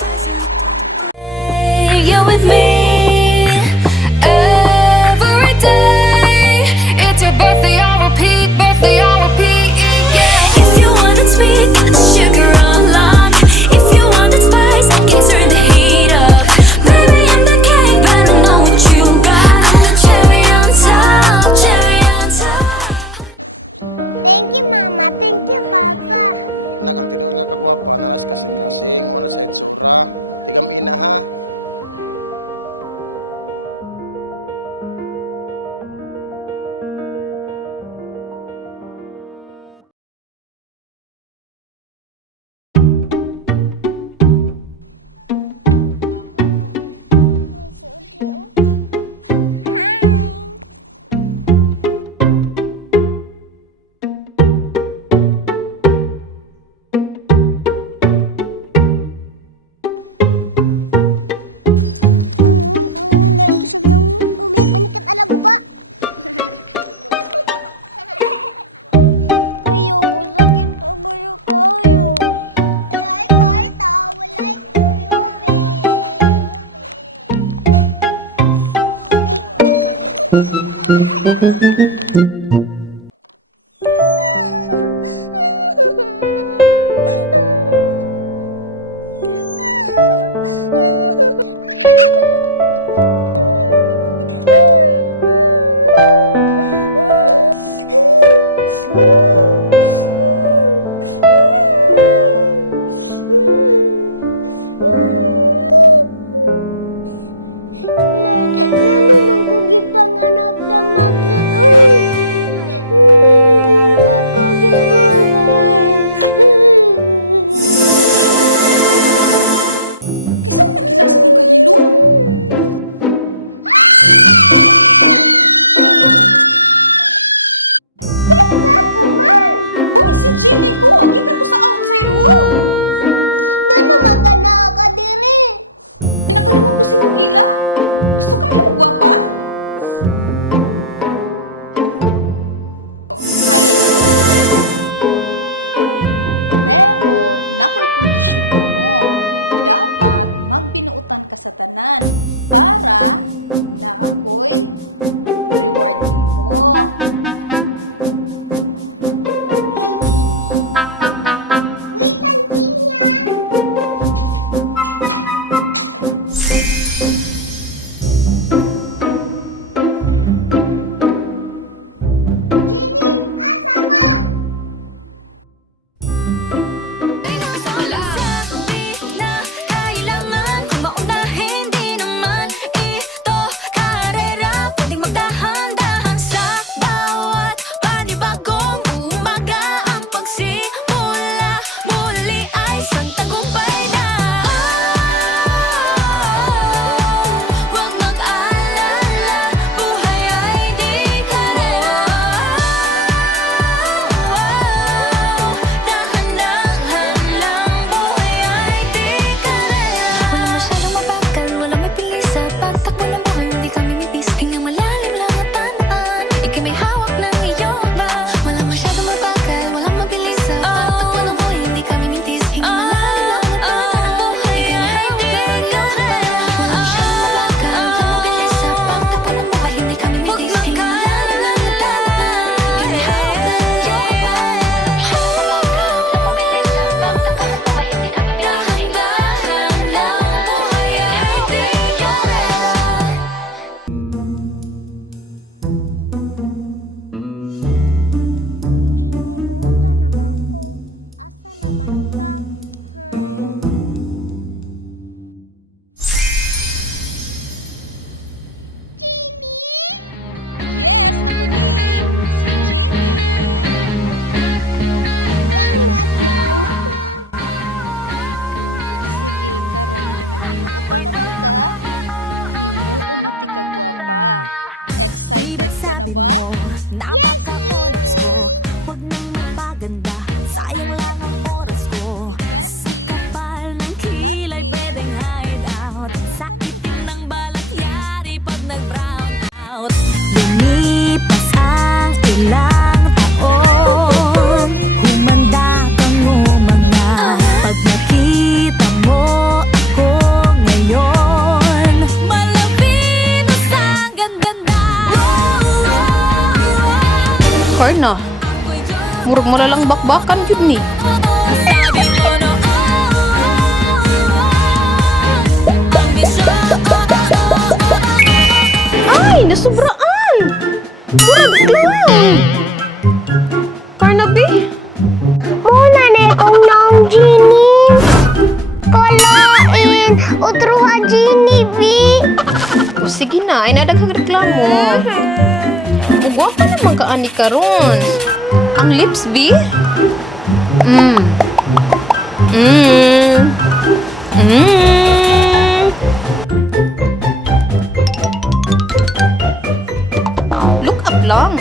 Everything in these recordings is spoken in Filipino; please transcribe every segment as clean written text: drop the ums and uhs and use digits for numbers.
You're with me every day. It's your birthday on repeat, birthday on repeat. Yeah. If you wanted sweet, sugar on lock. If you wanted spice, can turn the heat up. Baby, I'm the cake, but I know what you got. I'm the cherry on top, cherry on top. Karna. Murag mo lang bakbakan yun ni. Sabi mo no, ambisyon. Ay, nasubraan! Murag lang! Carnaby? Muna na kong naong Genie. Kalain. Utruha Genie, Bi. O sige na, ay nadaghang reklamo. Ugwapa naman ka ani karon. Ang lips, B? Look up lang.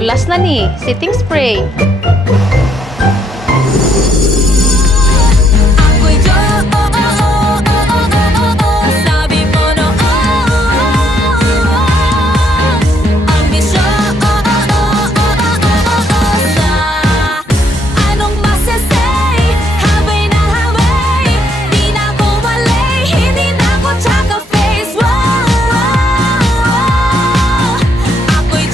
Last na ni, setting spray. Ako'y sabi mo no, ambisyon. Anong masasay? Habay na habay. Di na ko malay. Hindi na ko tsaka face. Ako'y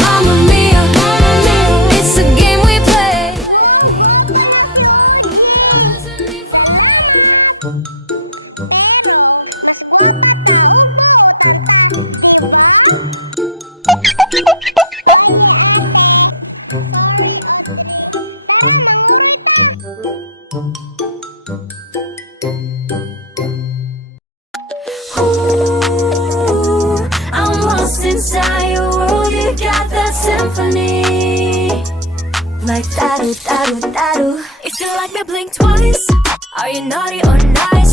Mamma mia, it's a game we play. Ooh, I'm lost inside your world. You got that symphony, like that, that. If you like me, blink twice. Are you naughty or nice?